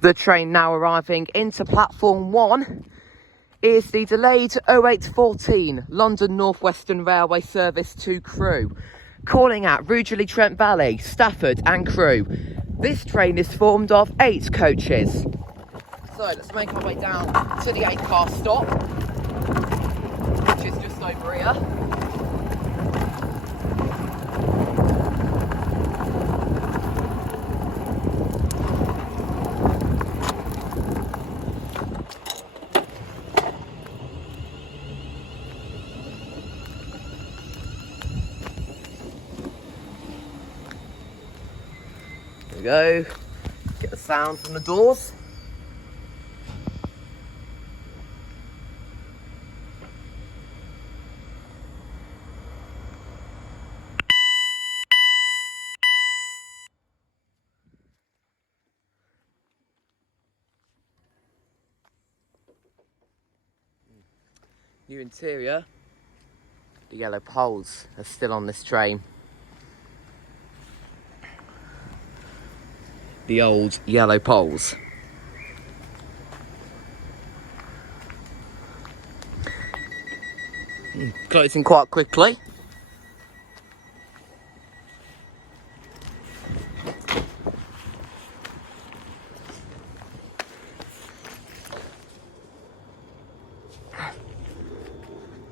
The train now arriving into platform 1 is the delayed 0814 London Northwestern Railway service to Crewe, calling at Rugeley, Trent Valley, Stafford and Crewe. This train is formed of 8 coaches. So let's make our way down to the 8-car stop, which is just over here. There we go. Get the sound from the doors. New interior. The yellow poles are still on this train. The old yellow poles. Closing quite quickly.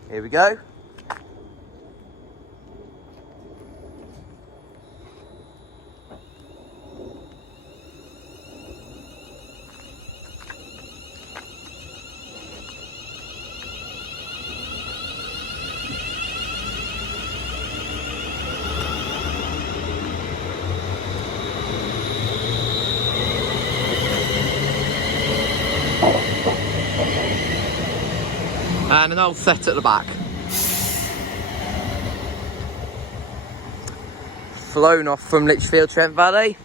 Here we go. And an old set at the back. Flown off from Lichfield, Trent Valley.